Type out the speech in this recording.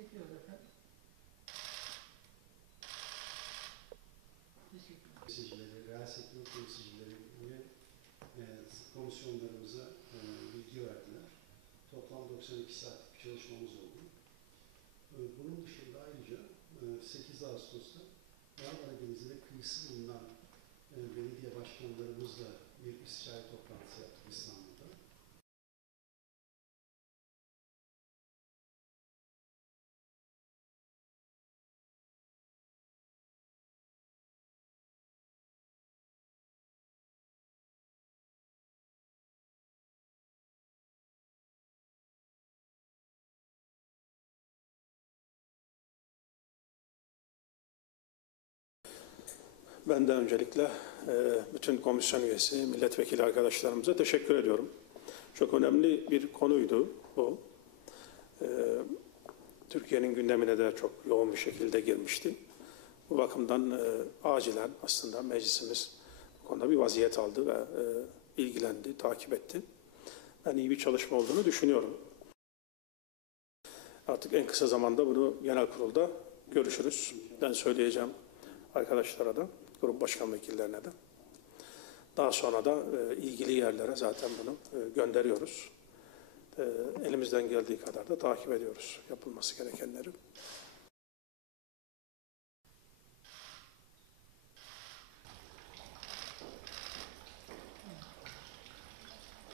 Çekiyoruz efendim. Temsilcileri, sektör temsilcileri e, komisyonlarımıza e, bilgi verdiler. Toplam 92 saatlik bir çalışmamız oldu. E, bunun dışında ayrıca e, 8 Ağustos'ta Marmara Denizi'ne kıyısı bulunan e, belediye başkanlarımızla Ben de öncelikle e, bütün komisyon üyesi, milletvekili arkadaşlarımıza teşekkür ediyorum. Çok önemli bir konuydu bu. E, Türkiye'nin gündemine de çok yoğun bir şekilde girmişti. Bu bakımdan e, acilen aslında meclisimiz bu konuda bir vaziyet aldı ve ilgilendi, takip etti. Ben iyi bir çalışma olduğunu düşünüyorum. Artık en kısa zamanda bunu genel kurulda görüşürüz. Ben söyleyeceğim arkadaşlara da, grup başkan vekillerine de. Daha sonra da e, ilgili yerlere zaten bunu e, gönderiyoruz. E, elimizden geldiği kadar da takip ediyoruz yapılması gerekenleri.